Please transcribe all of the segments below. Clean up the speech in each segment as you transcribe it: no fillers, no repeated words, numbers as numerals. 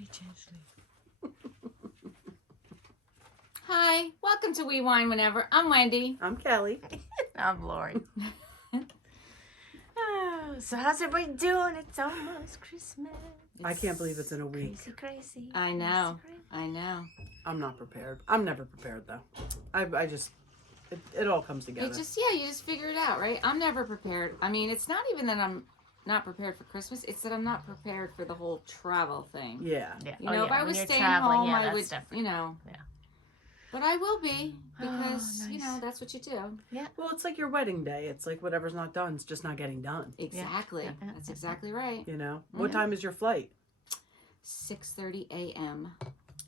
very gently. Hi, welcome to We Wine Whenever. I'm Wendy. I'm Kelly. I'm Lori. Oh, so how's everybody doing? It's almost Christmas. I can't believe it's in a week. Crazy. I know. I know. I'm not prepared. I'm never prepared though. I just it all comes together. You just figure it out, right? I'm never prepared. I mean, it's not even that I'm not prepared for Christmas. It's that I'm not prepared for the whole travel thing. Yeah. You know, if I was staying home, I would, you know. Yeah. But I will be because, nice. you know, that's what you do. Yeah. Well, it's like your wedding day. It's like whatever's not done, it's just not getting done. Exactly. Yeah. That's exactly right. You know? What time is your flight? 6:30 a.m.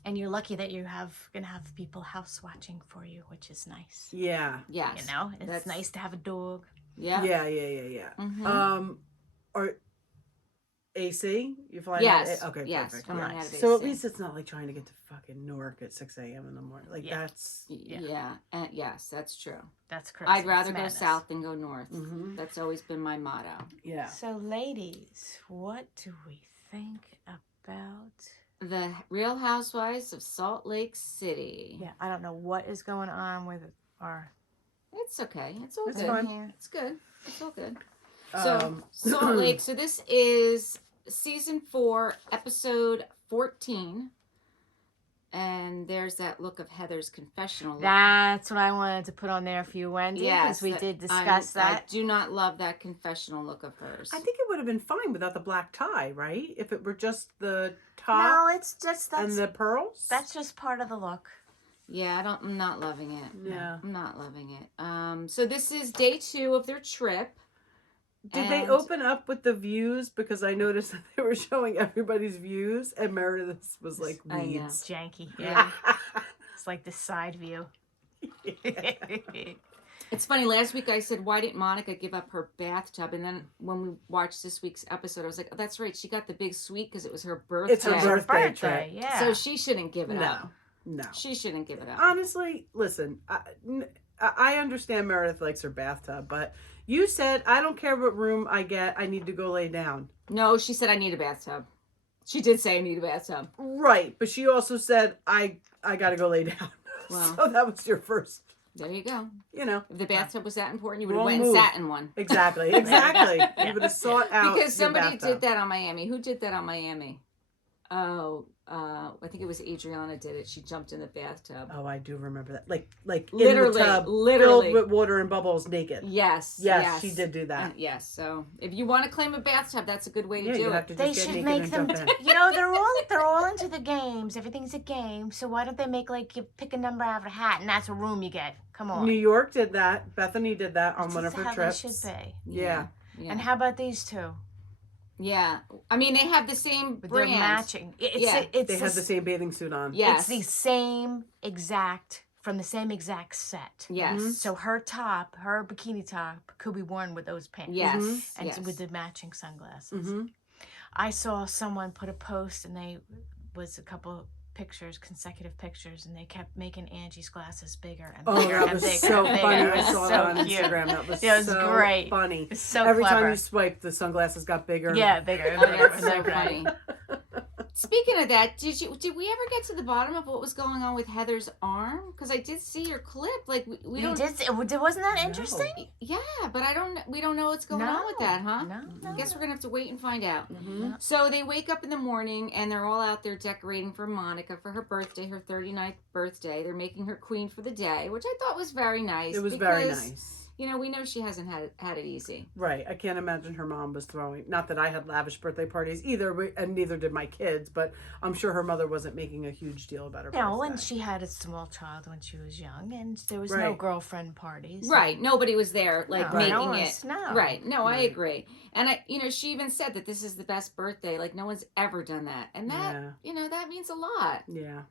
And you're lucky that you're gonna have people house watching for you, which is nice. Yeah. Yes. You know, it's nice to have a dog. Yeah. Yeah. Mm-hmm. Or AC? You fly? Yes. Okay, yes. perfect. Coming Nice. out of So at AC. least it's not like trying to get to fucking Newark at 6 a.m. in the morning. Like that's... Yeah. And yes, that's true. That's Christmas. I'd rather go madness. south than go north. Mhm. That's always been my motto. Yeah. So, ladies, what do we think about? The Real Housewives of Salt Lake City. Yeah, I don't know what is going on with our. It's okay. It's all It's good. fine. Here. It's good. It's all good. So, Um, Salt Lake. So this is season 4, episode 14. And there's that look of Heather's confessional. That's what I wanted to put on there for you, Wendy. Yes, because we did discuss that. I do not love that confessional look of hers. I think it would have been fine without the black tie, right? If it were just the top No, it's just and the pearls. that's just part of the look. Yeah, I'm not loving it. Yeah. I'm not loving it. So this is day 2 of their trip. Did they open up with the views? Because I noticed that they were showing everybody's views, and Meredith was like I know. weeds. Janky. Yeah. It's like the side view. It's funny, last week I said, why didn't Monica give up her bathtub? And then when we watched this week's episode, I was like, oh, that's right. She got the big suite because it was her birthday. It's her birthday trip. Yeah. So she shouldn't give it No. up. No. She shouldn't give it up. Honestly, listen, I understand Meredith likes her bathtub, but you said, I don't care what room I get, I need to go lay down. No, she said, I need a bathtub. She did say I need a bathtub. Right, but she also said, I got to go lay down. Well. So that was your first, There you go. you know. If the bathtub was that important, you would have Wrong went move. and sat in one. Exactly. You would have sought out Because somebody your bathtub. did that on Miami. Who did that on Miami? Oh, I think it was Adriana did it. She jumped in the bathtub. Oh, I do remember that. Like Literally, in the tub, literally. filled with water and bubbles, naked. Yes. Yes, she did do that. Yes. So if you want to claim a bathtub, that's a good way to Yeah, do you it. have to They just get should naked make and them. jump in. You know, they're all into the games. Everything's a game. So why don't they make like you pick a number out of a hat and that's a room you get? Come on. New York did that. Bethany did that on This one is of her how trips. They should be. Yeah. And how about these two? Yeah. I mean, they have the same They're brand. matching. Yeah. It's They had the same bathing suit on. Yes. It's the same exact from the same exact set. Yes. Mhm. So her top, her bikini top, could be worn with those pants. Yes. Mhm. And Yes. with the matching sunglasses. Mm-hmm. I saw someone put a post and they was a couple pictures, consecutive pictures, and they kept making Angie's glasses bigger and Oh, bigger that and was bigger so and funny. bigger. I It was saw so that on cute. Instagram. That was, It was so great. funny. It's so Every clever. time you swiped, the sunglasses got bigger. Yeah, bigger and Oh, bigger. that's It was so great. funny. Speaking of that, did we ever get to the bottom of what was going on with Heather's arm? Because I did see your clip. Like we You don't. wasn't that No. interesting? Yeah, but we don't know what's going on with that, huh? No. I guess we're gonna have to wait and find out. Mm-hmm. So they wake up in the morning and they're all out there decorating for Monica for her birthday, her 39th birthday. They're making her queen for the day, which I thought was very nice. It was very nice. You know, we know she hasn't had it easy. Right. I can't imagine her mom was throwing, not that I had lavish birthday parties either, and neither did my kids, but I'm sure her mother wasn't making a huge deal about her No, birthday. and she had a small child when she was young, and there was no Right. girlfriend parties. Right. Nobody was there like No, making no it. one's- no. Right. No, I Right. agree. And she even said that this is the best birthday. Like no one's ever done that. And that, Yeah. that means a lot. Yeah.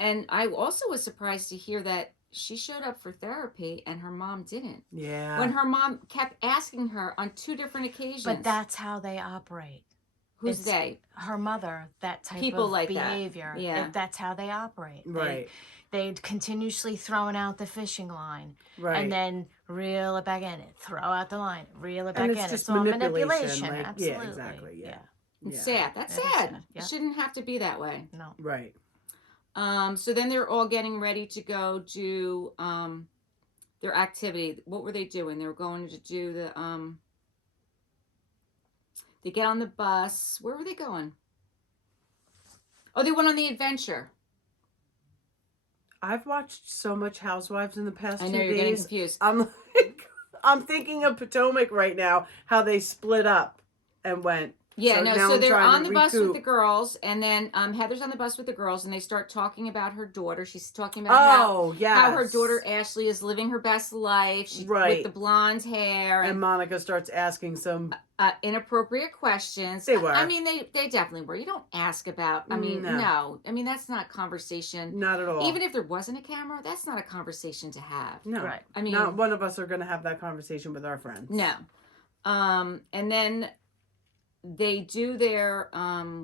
And I also was surprised to hear that she showed up for therapy and her mom didn't. Yeah. When her mom kept asking her on 2 different occasions. But that's how they operate. Who's it's- they? Her mother, that type People of like that. behavior. Yeah. That's how they operate. Right. They'd continuously throwing out the fishing line. Right. And then reel it back in. Throw out the line. Reel it back And in. it's just all manipulation. manipulation. Like, Absolutely. yeah, exactly. Yeah. It's Yeah. sad. That's That is sad. sad, yeah. It shouldn't have to be that way. No. Right. So then they're all getting ready to go do their activity. What were they doing? They were going to do the they get on the bus. Where were they going? Oh, they went on the adventure. I've watched so much Housewives in the past I 2 know you're getting days. confused. I'm like, I'm thinking of Potomac right now, how they split up and went. Yeah, So no, now so I'm they're trying on to the bus with recoup. the girls, and then Heather's on the bus with the girls, and they start talking about her daughter. She's talking about Oh, yes. how her daughter Ashley is living her best life. She, Right. with the blonde hair And Monica starts asking some. inappropriate questions. They were. I mean, they definitely were. You don't ask about. I mean, No. no. I mean, that's not conversation. Not at all. Even if there wasn't a camera, that's not a conversation to have. No. Right. I mean, Not one of us are going to have that conversation with our friends. no. And then they do their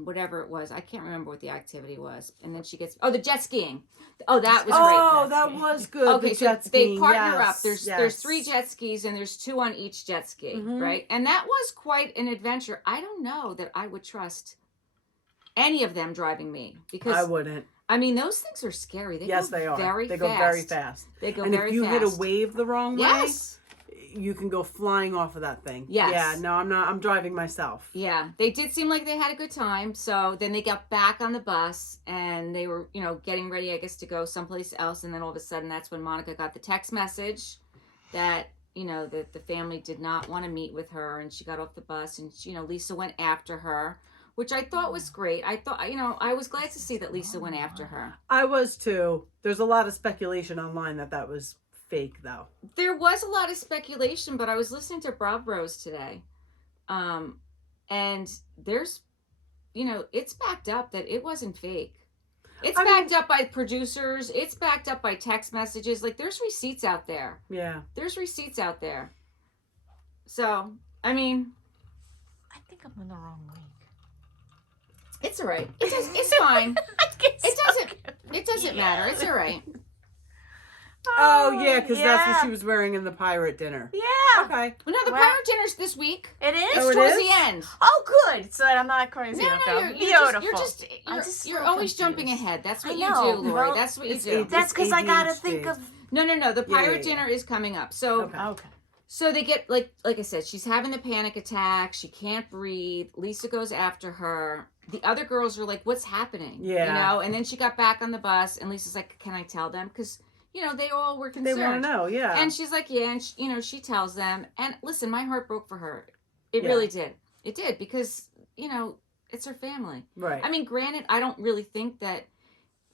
whatever it was. I can't remember what the activity was. And then she gets the jet skiing. Oh, that was great. Oh, that was good. Okay, the so jet they skiing. partner Yes, up. There's yes. 3 jet skis and there's 2 on each jet ski, Mhm. right? And that was quite an adventure. I don't know that I would trust any of them driving me because I wouldn't. I mean those things are scary. Yes, they are. Very They fast. go very fast. They go And very if you fast. hit a wave the wrong Yes. way, you can go flying off of that thing. Yes. Yeah, no, I'm not. I'm driving myself. Yeah, they did seem like they had a good time. So then they got back on the bus and they were, getting ready, I guess, to go someplace else. And then all of a sudden, that's when Monica got the text message that, that the family did not want to meet with her. And she got off the bus and, Lisa went after her, which I thought was great. I thought, I was glad to see that Lisa went after her. I was too. There's a lot of speculation online that was fake, though. There was a lot of speculation, but I was listening to Bob Rose today. And there's, it's backed up that it wasn't fake. It's backed up by producers. It's backed up by text messages. Like, there's receipts out there. Yeah. There's receipts out there. So, I mean, I think I'm in the wrong league. it's all right. It's fine. It doesn't matter. It's all right. Oh, yeah, because that's what she was wearing in the pirate dinner. Yeah. Okay. Well, no, the Well- pirate dinner's this week. It is? It's Oh, it towards is? the end. Oh, good. So that I'm not crazy. No, Okay. you're always confused. jumping ahead. That's what I you know. do, Lori. Well, That's what you it's do. ADHD. That's because I gotta think of. No. The Yeah, pirate yeah. dinner is coming up. So, Okay. so they get like I said, she's having the panic attack. She can't breathe. Lisa goes after her. The other girls are like, "What's happening?" Yeah. And then she got back on the bus, and Lisa's like, "Can I tell them?" Because they all were They concerned. want to know, yeah. And she's like, "Yeah," and she tells them. And listen, my heart broke for her. It Yeah. really did. It did because it's her family. Right. I mean, granted, I don't really think that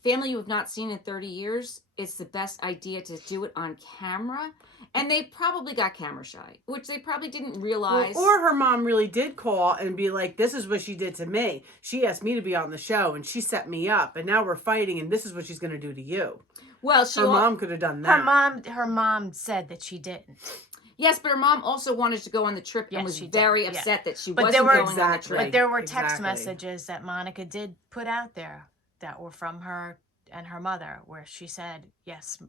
family you have not seen in 30 years, it's the best idea to do it on camera. And they probably got camera shy, which they probably didn't realize. Or her mom really did call and be like, this is what she did to me. She asked me to be on the show and she set me up and now we're fighting and this is what she's going to do to you. Well, Her mom could have done that. Her mom said that she didn't. Yes, but her mom also wanted to go on the trip and Yes, was she did. very Yeah. upset that she But wasn't there were- going on the Exactly. trip. But there were text Exactly. messages that Monica did put out there that were from her and her mother where she said, yes,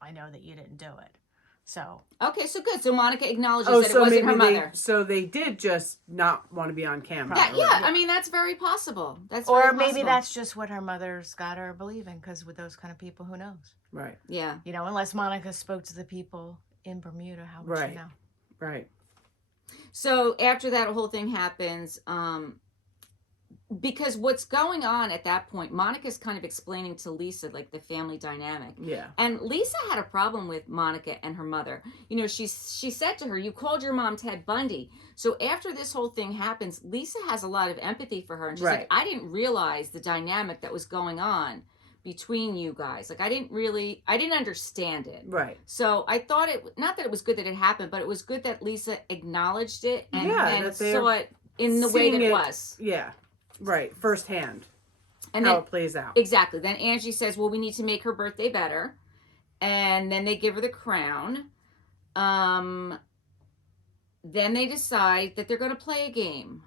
I know that you didn't do it. So. Okay, so good. So Monica acknowledges that it wasn't her mother. So they did just not want to be on camera. Yeah, I mean, that's very possible. That's Or very maybe possible. that's just what her mother's got her believing, because with those kind of people, who knows? Right. Yeah. Unless Monica spoke to the people in Bermuda, how would Right. she know? Right. So after that whole thing happens, because what's going on at that point, Monica's kind of explaining to Lisa like the family dynamic. Yeah. And Lisa had a problem with Monica and her mother. She said to her, "You called your mom Ted Bundy." So after this whole thing happens, Lisa has a lot of empathy for her, and she's Right. like, "I didn't realize the dynamic that was going on between you guys. Like I didn't understand it." Right. So I thought not that it was good that it happened, but it was good that Lisa acknowledged it and, Yeah, and that they're saw it in the way that seeing it it. was. Yeah. Right. Firsthand. And how then it plays out. exactly. Then Angie says, "Well, we need to make her birthday better," and then they give her the crown. Then they decide that they're going to play a game.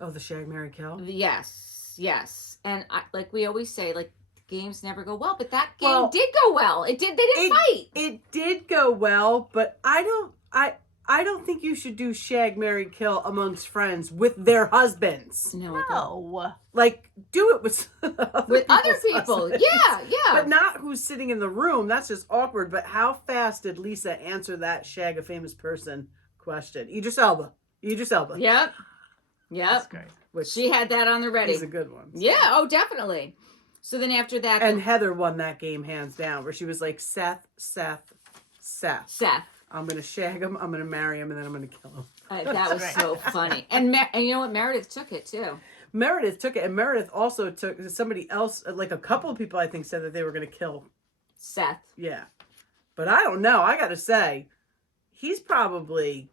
Oh, the Shag, Marry, Kill? Yes. And like we always say, like games never go well, but that game Well, did go well. It did. They didn't fight. It did go well, but I I don't think you should do shag, marry, kill amongst friends with their husbands. No, I don't. No. Like, do it with With other people's people. husbands. Yeah, yeah. But not who's sitting in the room. That's just awkward. But how fast did Lisa answer that shag a famous person question? Idris Elba. Idris Elba. Yep. That's Yep. great. Which She had that on the ready. is a good one. So. Yeah, oh, definitely. So then after that... And Heather won that game hands down, where she was like, Seth. Seth. I'm going to shag him, I'm going to marry him, and then I'm going to kill him. That was Right. so funny. And you know what? Meredith took it, too. Meredith took it, and Meredith also took somebody else, like a couple of people I think said that they were going to kill. Seth. Yeah. But I don't know. I got to say, he's probably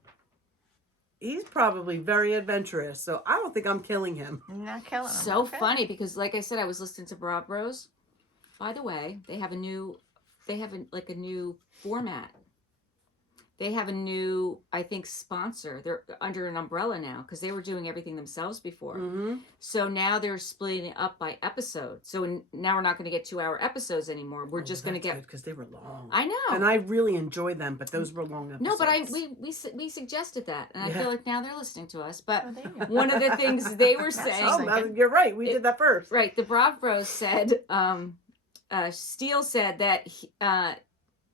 very adventurous, so I don't think I'm killing him. I'm not killing him. So Okay. funny because, like I said, I was listening to Bra Bros. By the way, they have a new format. They have a new, I think, sponsor. They're under an umbrella now because they were doing everything themselves before. Mm-hmm. So now they're splitting it up by episode. So now we're not going to get 2-hour episodes anymore. We're just going to get. Because they were long. I know. And I really enjoyed them, but those were long episodes. No, but we suggested that, and I Yeah. feel like now they're listening to us. But Oh, there you go. one of the things they were saying, Oh, you're right. We did that first. right? The Brav Bros said, Steele said that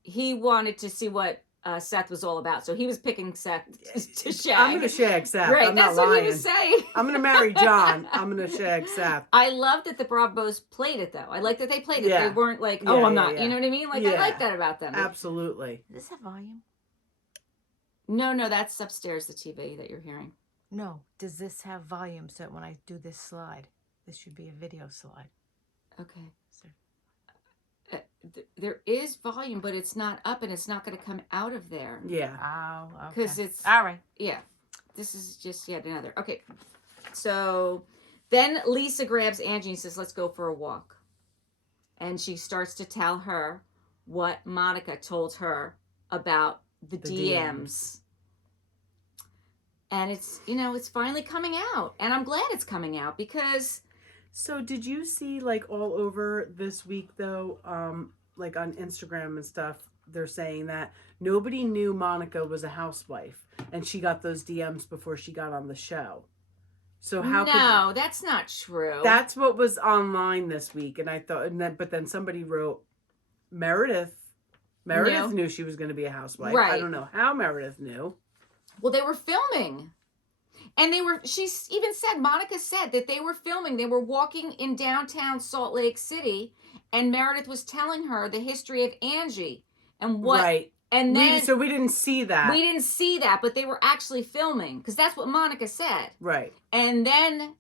he wanted to see what Seth was all about, so he was picking Seth to shag. I'm going to shag Seth. Right, I'm that's not what lying. he was saying. I'm going to marry John. I'm going to shag Seth. I love that the Bravos played it, though. I like that they played it. Yeah. They weren't like, Yeah, oh, I'm yeah, not. yeah. You know what I mean? Like, I Yeah. like that about them. Absolutely. Does this have volume? No, that's upstairs, the TV that you're hearing. No. Does this have volume so that when I do this slide, this should be a video slide? Okay. So, There is volume, but it's not up, and it's not going to come out of there. Yeah. oh, okay. Because it's... All right. Yeah. This is just yet another. Okay. So then Lisa grabs Angie and says, let's go for a walk. And she starts to tell her what Monica told her about the DMs. And it's, it's finally coming out. And I'm glad it's coming out because... So did you see, like, all over this week, though, like on Instagram and stuff, they're saying that nobody knew Monica was a housewife, and she got those DMs before she got on the show. So how No, that's not true. That's what was online this week, and I thought, but then somebody wrote Meredith knew she was going to be a housewife. Right. I don't know how Meredith knew. Well, they were filming. And she even said, Monica said that they were filming. They were walking in downtown Salt Lake City, and Meredith was telling her the history of Angie and what. Right. And then So we didn't see that. we didn't see that, but they were actually filming because that's what Monica said. Right. And then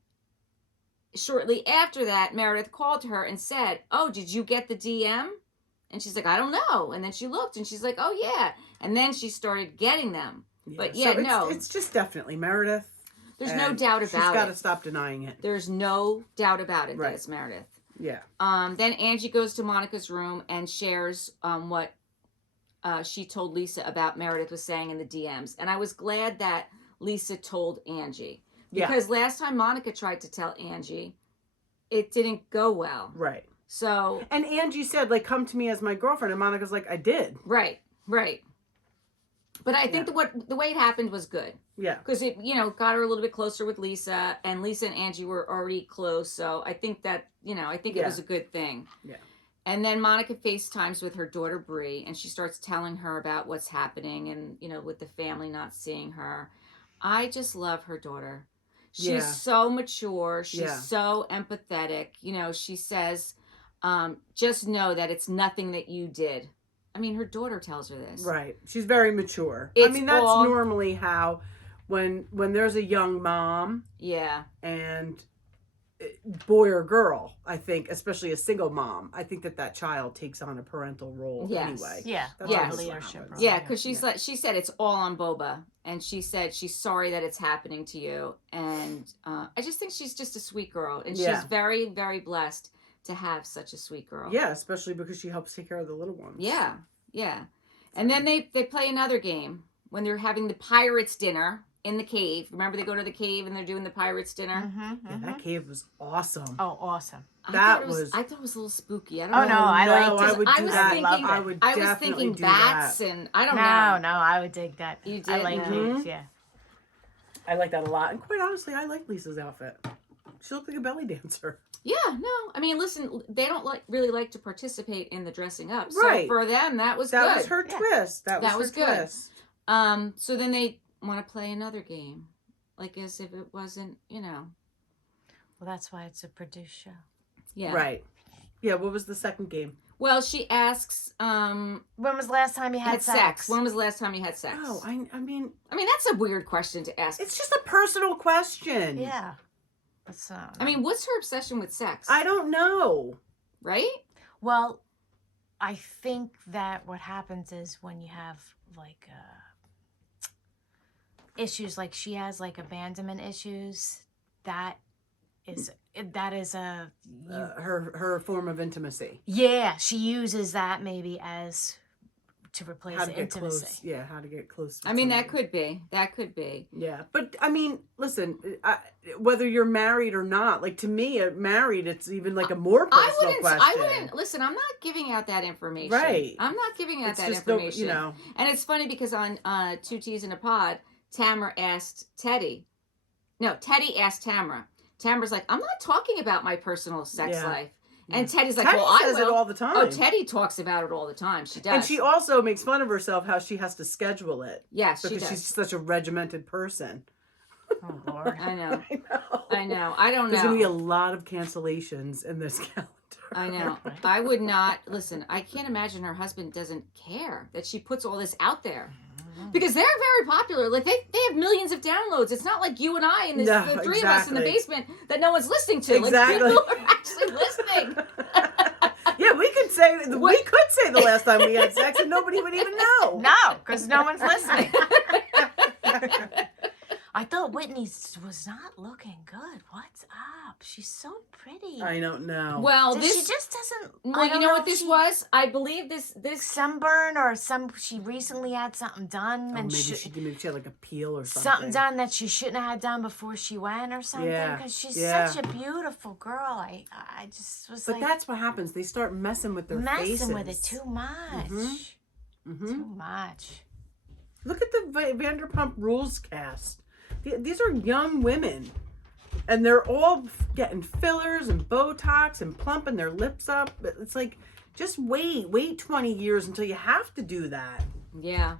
shortly after that, Meredith called her and said, "Oh, did you get the DM?" And she's like, "I don't know." And then she looked and she's like, "Oh yeah." And then she started getting them. But yeah, so it's just definitely Meredith. There's no and doubt she's about got to it. stop denying it. There's no doubt about it Right. that it's Meredith. Yeah. Then Angie goes to Monica's room and shares what she told Lisa about Meredith was saying in the DMs. And I was glad that Lisa told Angie. Because last time Monica tried to tell Angie, it didn't go well. Right. So... And Angie said, like, come to me as my girlfriend. And Monica's like, I did. Right. But I think the way it happened was good. Yeah. Because it, got her a little bit closer with Lisa, and Lisa and Angie were already close. So I think that, it was a good thing. Yeah. And then Monica FaceTimes with her daughter Bree, and she starts telling her about what's happening and, with the family not seeing her. I just love her daughter. She's so mature. She's so empathetic. She says, just know that it's nothing that you did. I mean, her daughter tells her this. Right. She's very mature. It's I mean, that's all... normally how, when there's a young mom. Yeah. And boy or girl, I think, especially a single mom, I think that child takes on a parental role anyway. Yeah. That's Yes. always what Leadership happens. role. Yeah, because she said it's all on Boba, and she said she's sorry that it's happening to you, and I just think she's just a sweet girl, and she's very, very blessed to have such a sweet girl. Yeah, especially because she helps take care of the little ones. Yeah. And then they play another game when they're having the Pirates dinner, in the cave. Remember they go to the cave and they're doing the pirates dinner? Yeah, that cave was awesome. Oh, awesome. I That thought it was a little spooky. I don't Oh, know. no, I liked it. I would do was that. thinking, I would I was definitely thinking do bats that. and I don't No, know. I would dig that. You I did? like Yeah. caves, yeah. I like that a lot. And quite honestly, I like Lisa's outfit. She looked like a belly dancer. Yeah, no. I mean, listen, they don't really like to participate in the dressing up. So Right. for them, that was That good. was her Yeah. twist. That was was her good. twist. So then they want to play another game, like as if it wasn't, Well, that's why it's a produced show. Yeah. Right. Yeah, what was the second game? Well, she asks, When was the last time you had sex? When was the last time you had sex? Oh, I mean, I mean, that's a weird question to ask. it's just a personal question. Yeah. That's, I mean, what's her obsession with sex? I don't know. Right? well, I think that what happens is when you have like issues, like she has like abandonment issues, that is a Her form of intimacy. yeah, she uses that maybe as to replace How to get intimacy. close. Yeah, how to get close. I mean, that could be. That could be. Yeah, but I mean, listen, whether you're married or not, like to me, married, it's even like a more personal question. I wouldn't, listen, I'm not giving out that information. Right. I'm not giving out It's that just information. the. And it's funny because on Two Teas in a Pod, Tamara asked Teddy. No, Teddy asked Tamara. Tamara's like, I'm not talking about my personal sex Yeah. life. And Teddy's like, Teddy well, says I will. it all the time. Oh, Teddy talks about it all the time. She does. And she also makes fun of herself how she has to schedule it yes, she because does. she's such a regimented person. Oh Lord. I know. I know. I know. I don't know. There's gonna be a lot of cancellations in this calendar. I know. I would not listen. I can't imagine her husband doesn't care that she puts all this out there because they're very popular. Like they have millions of downloads. It's not like you and I and the three of us in the basement that no one's listening to. Exactly. Like people are actually listening. Yeah, we could say the last time we had sex and nobody would even know. No, because no one's listening. I thought Whitney was not looking good. What's up? She's so pretty. I don't know. Well, She just doesn't. Well, you know what this was? I believe this sunburn or she recently had something done Oh, and maybe she had like a peel or something. something done that she shouldn't have had done before she went or something. Yeah, Because she's yeah. such a beautiful girl. I just was But like that's what happens. They start messing with their faces. messing with it too much. Mm-hmm. Too much. Look at the Vanderpump Rules cast. These are young women. And they're all getting fillers and Botox and plumping their lips up. It's like, just wait 20 years until you have to do that. Yeah.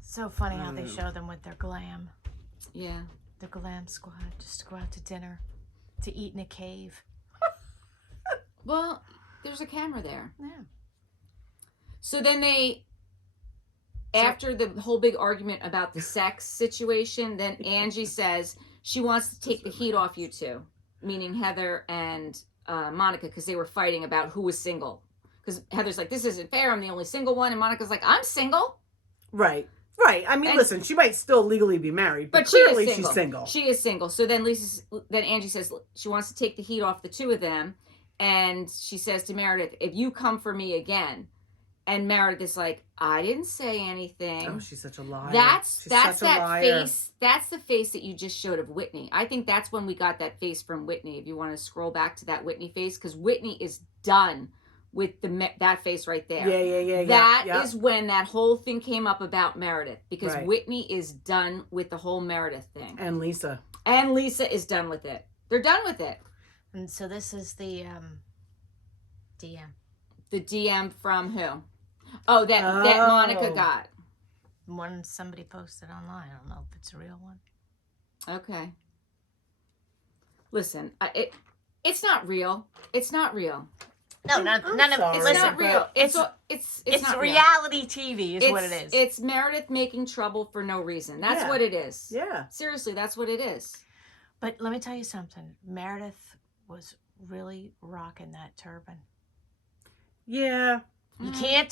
So funny how they show them with their glam. Yeah. The glam squad, just to go out to dinner, to eat in a cave. Well, there's a camera there. Yeah. So then after the whole big argument about the sex situation, then Angie says she wants to take the heat off you two, meaning Heather and Monica, because they were fighting about who was single. Because Heather's like, this isn't fair, I'm the only single one. And Monica's like, I'm single. Right. I mean, listen, she might still legally be married, but clearly she's single. She is single. So then Angie says she wants to take the heat off the two of them. And she says to Meredith, if you come for me again. And Meredith is like, I didn't say anything. Oh, she's such a liar. That's such a that liar. face. That's the face that you just showed of Whitney. I think that's when we got that face from Whitney. If you want to scroll back to that Whitney face, because Whitney is done with that face right there. Yeah. That is when that whole thing came up about Meredith, because Right. Whitney is done with the whole Meredith thing, And Lisa. and Lisa is done with it. They're done with it. And so this is the DM. The DM from who? Oh, that Monica got. One somebody posted online. I don't know if it's a real one. Okay. Listen, it's not real. It's not real. No, none of sorry. It's listen, not real. It's not real. reality TV is what it is. It's Meredith making trouble for no reason. That's Yeah. what it is. Yeah. Seriously, that's what it is. But let me tell you something. Meredith was really rocking that turban. Yeah. You can't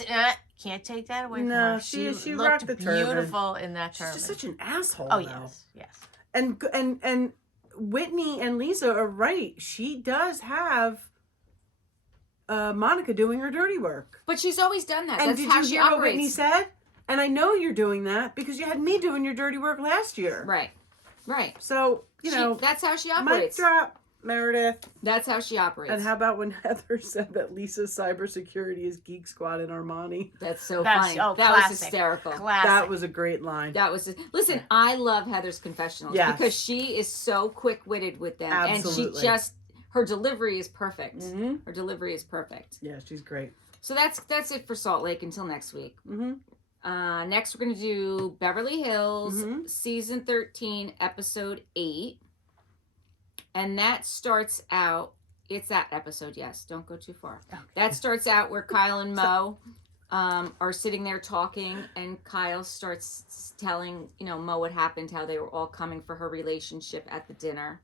take that away from No, her. she looked rocked the turban. beautiful in that She's turban. just such an asshole. Oh though. yes. And Whitney and Lisa are right. She does have Monica doing her dirty work. But she's always done that. And That's did how you she hear operates. what Whitney said? And I know you're doing that because you had me doing your dirty work last year. Right. Right. So, That's how she mic operates. drop, Meredith. That's how she operates. And how about when Heather said that Lisa's cybersecurity is Geek Squad and Armani? That's so funny. Oh, that classic. was hysterical. Classic. That was a great line. Listen, I love Heather's confessionals because she is so quick-witted with them. Absolutely. And she just, her delivery is perfect. Mm-hmm. Her delivery is perfect. Yeah, she's great. So that's it for Salt Lake until next week. Mm-hmm. Next, we're going to do Beverly Hills, Mm-hmm. season 13, episode 8. And that starts out, it's that episode, yes. Don't go too far. Okay. That starts out where Kyle and Mo are sitting there talking, and Kyle starts telling, Mo what happened, how they were all coming for her relationship at the dinner.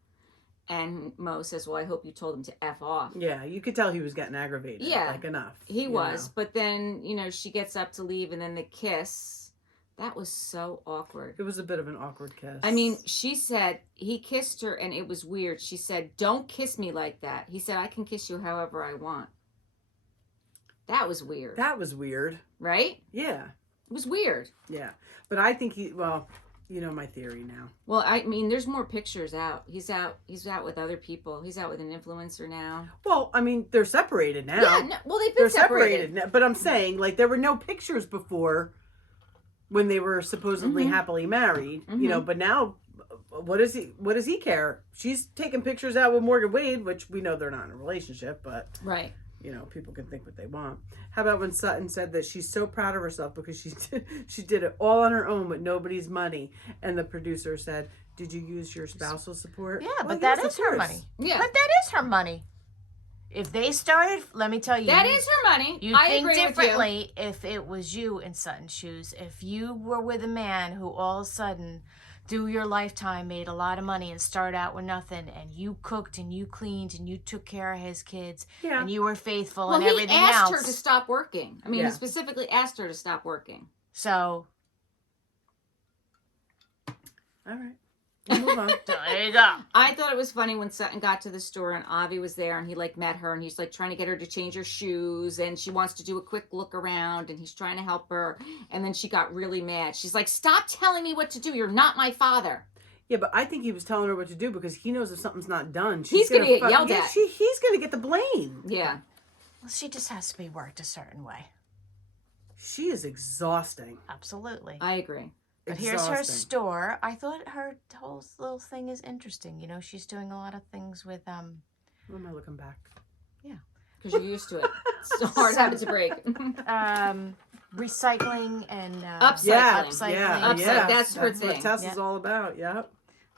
And Mo says, well, I hope you told him to F off. Yeah, you could tell he was getting aggravated. Yeah. Like, enough. He was. But then, she gets up to leave, and then the kiss. That was so awkward. It was a bit of an awkward kiss. I mean, she said, he kissed her, and it was weird. She said, don't kiss me like that. He said, I can kiss you however I want. That was weird. That was weird. Right? Yeah. It was weird. Yeah. But I think you know my theory now. Well, I mean, there's more pictures out. He's out with other people. He's out with an influencer now. Well, I mean, they're separated now. Yeah, no, well, they've been They're separated. now. But I'm saying, like, there were no pictures before when they were supposedly happily married, but now what does he care? She's taking pictures out with Morgan Wade, which we know they're not in a relationship, but right. People can think what they want. How about when Sutton said that she's so proud of herself because she did it all on her own with nobody's money, and the producer said, "Did you use your spousal support?" Yeah, Well, but yes, that is of her course. money. Yeah. But that is her money. If they started, let me tell you. That is her money. You I think agree differently if it was you in Sutton's shoes. If you were with a man who all of a sudden, through your lifetime, made a lot of money and started out with nothing, and you cooked and you cleaned and you took care of his kids, and you were faithful and everything he asked else. her to stop working. I mean, he specifically asked her to stop working. So, All right. We'll move on. there you go. I thought it was funny when Sutton got to the store and Avi was there and he met her and he's trying to get her to change her shoes and she wants to do a quick look around and he's trying to help her and then she got really mad. She's like, stop telling me what to do. You're not my father. Yeah, but I think he was telling her what to do because he knows if something's not done, He's gonna get yelled at. He's gonna get the blame. Yeah. Well, she just has to be worked a certain way. She is exhausting. Absolutely. I agree. But here's her store. I thought her whole little thing is interesting. She's doing a lot of things with What am I looking back? Because you're used to it. It's so hard having to break. recycling and Upcycling. Yeah. That's her what thing. Tess Yeah. is all about. Yep.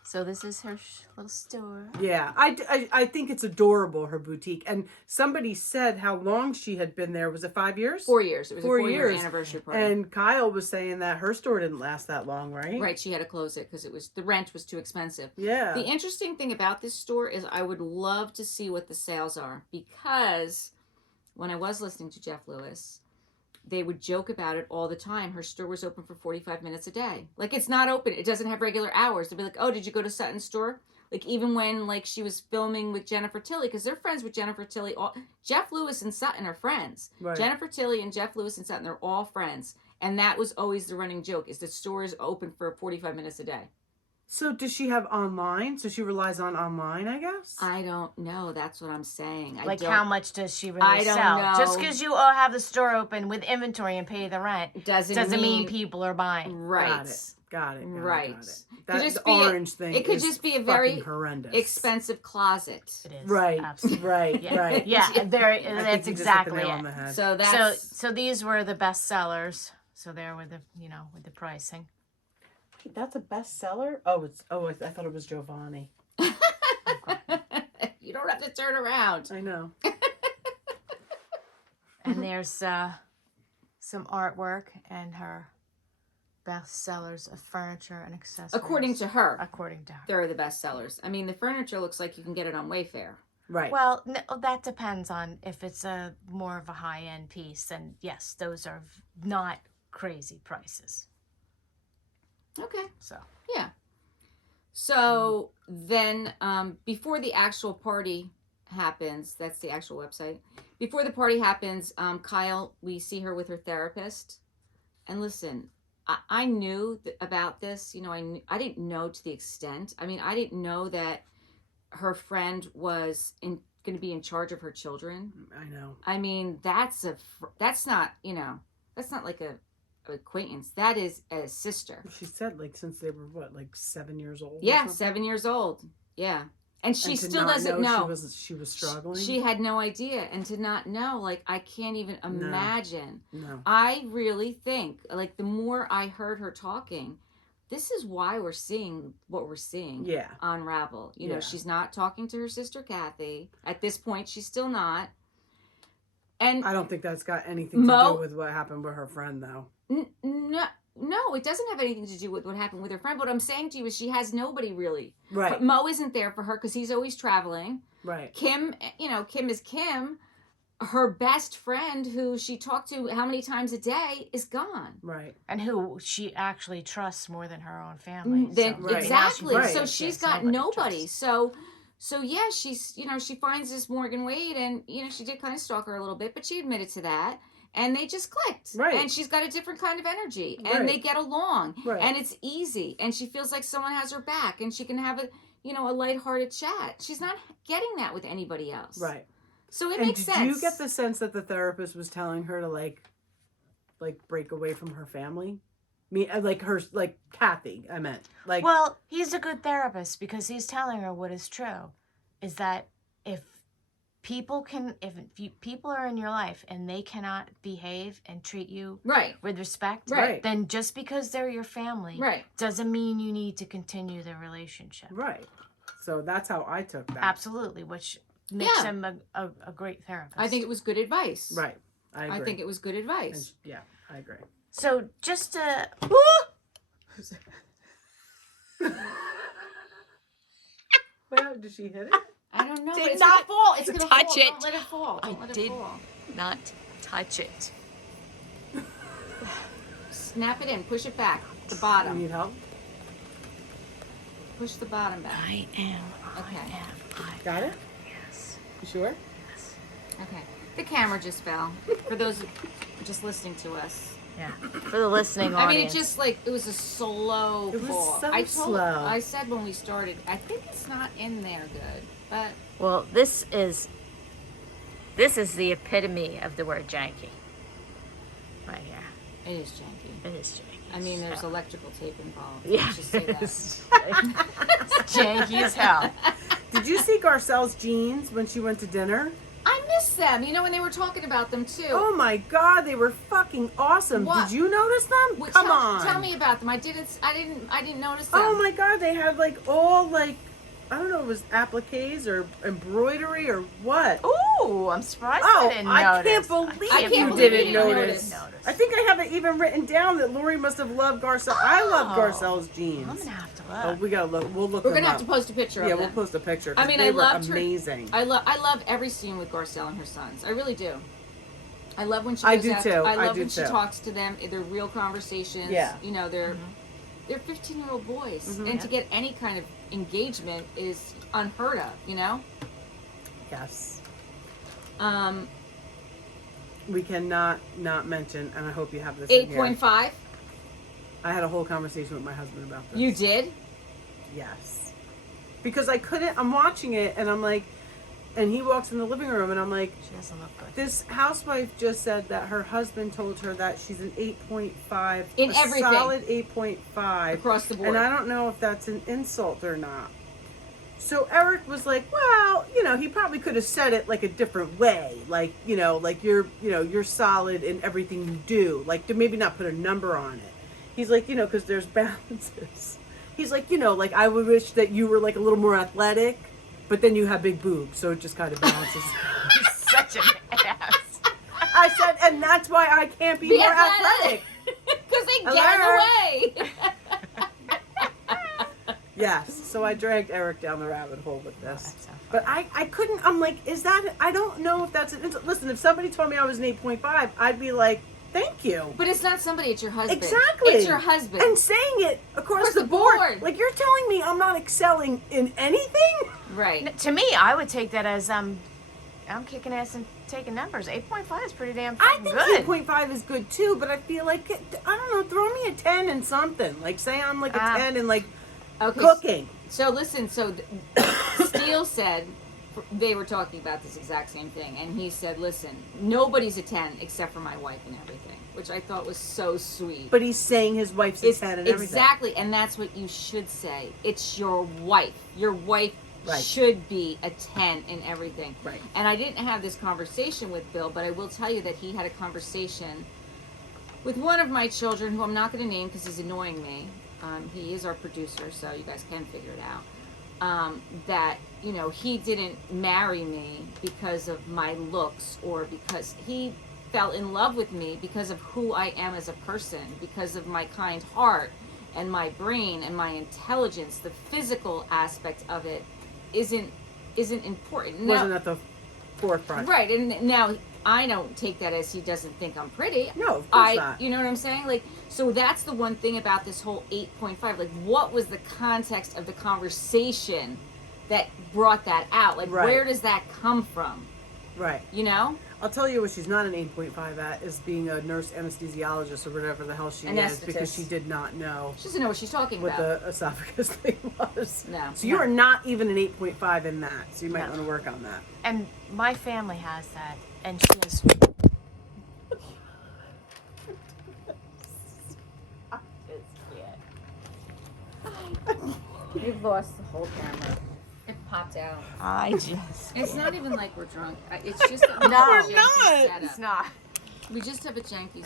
So this is her little store. Yeah, I think it's adorable, her boutique. And somebody said how long she had been there. Was it 5 years? 4 years. It was 4 a 4-year years. anniversary party. And Kyle was saying that her store didn't last that long, right? Right, she had to close it because the rent was too expensive. Yeah. The interesting thing about this store is I would love to see what the sales are because when I was listening to Jeff Lewis, they would joke about it all the time. Her store was open for 45 minutes a day. It's not open. It doesn't have regular hours. They'd be like, oh, did you go to Sutton's store? Even when she was filming with Jennifer Tilly, because they're friends with Jennifer Tilly. Jeff Lewis and Sutton are friends. Right. Jennifer Tilly and Jeff Lewis and Sutton, they're all friends. And that was always the running joke, is the store is open for 45 minutes a day. So does she have online? So she relies on online, I guess? I don't know. That's what I'm saying. How much does she really I don't sell? know. Just because you all have the store open with inventory and pay the rent doesn't mean people are buying. Right. Got it. Right. That just the orange thing. It could is just be a very fucking horrendous. expensive closet. It is. Right. Absolutely. Right. Yeah. Right. Yeah. I That's think you just hit the exactly nail it. on the head. So that's So these were the best sellers. So there with the with the pricing. That's a bestseller? I thought it was Giovanni. you don't have to turn around. I know. And there's some artwork and her best sellers of furniture and accessories. According to her, they're the best sellers. I mean, the furniture looks like you can get it on Wayfair. Right. Well, that depends on if it's a more of a high-end piece. Then yes, those are not crazy prices. Okay. So yeah. So then, before the actual party happens, that's the actual website. Before the party happens, Kyle, we see her with her therapist. And listen, I knew about this. You know, I didn't know to the extent. I mean, I didn't know that her friend was going to be in charge of her children. I know. I mean, that's not, you know, that's not like a acquaintance. That is a sister. She said like since they were what, like 7 years old? Yeah, 7 years old. Yeah. And she still doesn't know. She was struggling. She had no idea, and to not know, like, I can't even imagine. No. I really think, like, the more I heard her talking, this is why we're seeing what we're seeing. Yeah. Unravel. You know, she's not talking to her sister Kathy at this point. She's still not. And I don't think that's got anything to do with what happened with her friend, though. No, it doesn't have anything to do with what happened with her friend. What I'm saying to you is she has nobody really. Right. Mo isn't there for her because he's always traveling. Right. Kim, you know, Kim is Kim. Her best friend, who she talked to how many times a day, is gone. Right. And who she actually trusts more than her own family. Exactly. Right. So she's got nobody. So yeah, she's, you know, she finds this Morgan Wade, and, you know, she did kind of stalk her a little bit, but she admitted to that. And they just clicked. Right. And she's got a different kind of energy. And they get along. Right. And it's easy. And she feels like someone has her back. And she can have a lighthearted chat. She's not getting that with anybody else. Right. So it makes sense. Did you get the sense that the therapist was telling her to like break away from her family? Like Kathy, I meant. Like, well, he's a good therapist because he's telling her what is true. Is that if people are in your life and they cannot behave and treat you with respect, then just because they're your family doesn't mean you need to continue the relationship. Right. So that's how I took that. Absolutely, which makes him a great therapist. I think it was good advice. Right. I agree. I think it was good advice. Yeah, I agree. So just to... Well, did she hit it? I don't know. Did not fall. It's going to touch fall. it. Don't let it fall. Don't let it fall. Not touch it. Snap it in. Push it back. The You bottom. need help? Push the bottom back. I am. Got it? Yes. You sure? Yes. Okay. The camera just fell. For those just listening to us. Yeah. For the listening audience. I mean, it was a slow fall. Slow. I said when we started, I think it's not in there good, but. Well, this is the epitome of the word janky. Right here. It is janky. It is janky. I mean, there's electrical tape involved. Yeah. Let's just say that. It's janky as hell. Did you see Garcelle's jeans when she went to dinner? I miss them. You know, when they were talking about them too. Oh my God, they were fucking awesome. What? Did you notice them? Come on. Tell me about them. I didn't notice them. Oh my God, they had like all like, I don't know, it was appliques or embroidery or what. Ooh, I'm surprised I didn't notice. I can't believe you didn't notice. I think I have it even written down that Lori must have loved Garcelle. I love Garcelle's jeans. I'm gonna have to look. Oh, we gotta look. We'll look. We're them gonna have up. to post a picture of them. Yeah, we'll post a picture. I mean, they I were loved amazing. I love every scene with Garcelle and her sons. I really do. I love when she goes I do out. too. I love do when too. she talks to them. They're real conversations. Yeah. You know, they're 15-year-old boys, Mm-hmm. and to get any kind of engagement is unheard of. You know. Yes. We cannot not mention, and I hope you have this. 8.5. I had a whole conversation with my husband about this. You did? Yes. Because I couldn't. I'm watching it, and I'm like, and he walks in the living room, and I'm like, She doesn't look good. this housewife just said that her husband told her that she's an 8.5 In a everything. solid 8.5 Across the board. and I don't know if that's an insult or not. So Eric was like, well, you know, he probably could have said it like a different way, like, you know, like you're solid in everything you do, like to maybe not put a number on it. He's like, you know, because there's balances. He's like, you know, like I would wish that you were like a little more athletic, but then you have big boobs, so it just kind of balances. He's such an ass. I said, and that's why I can't be more athletic. Because they get in the way. Yes, so I dragged Eric down the rabbit hole with this. That's so But I couldn't, I'm like, is that, I don't know if that's, listen, if somebody told me I was an 8.5, I'd be like, thank you. But it's not somebody, it's your husband. Exactly. It's your husband. And saying it across the board. Like, you're telling me I'm not excelling in anything? Right. To me, I would take that as I'm kicking ass and taking numbers. 8.5 is pretty damn I fucking think good. 8.5 is good too, but I feel like, I don't know, throw me a 10 and something. Like, say I'm like a 10 and like Okay. cooking. So listen, Steele said, they were talking about this exact same thing, and he said, listen, nobody's a 10 except for my wife and everything, which I thought was so sweet. But he's saying his wife's a 10 and everything. Exactly, and that's what you should say. It's your wife. Your wife Right. should be a 10 in everything. Right. And I didn't have this conversation with Bill, but I will tell you that he had a conversation with one of my children, who I'm not going to name because he's annoying me. He is our producer, so you guys can figure it out. That, you know, he didn't marry me because of my looks, or because he fell in love with me because of who I am as a person, because of my kind heart and my brain and my intelligence. The physical aspect of it isn't important. Wasn't at the forefront. Right, and now I don't take that as he doesn't think I'm pretty. No, of course not. You know what I'm saying? Like, so that's the one thing about this whole 8.5. Like, what was the context of the conversation that brought that out? Like, Right. where does that come from? Right. You know? I'll tell you what she's not an 8.5 at is being a nurse anesthesiologist or whatever the hell she is, because she did not know She doesn't know what she's talking what about. the esophagus thing was. No. So you are not even an 8.5 in that. So you might No. want to work on that. And my family has that, and she has. We've lost the whole camera. It popped out. I just. It's not even like we're drunk. It's just that we No, have a we're janky not. setup. It's not. We just have a janky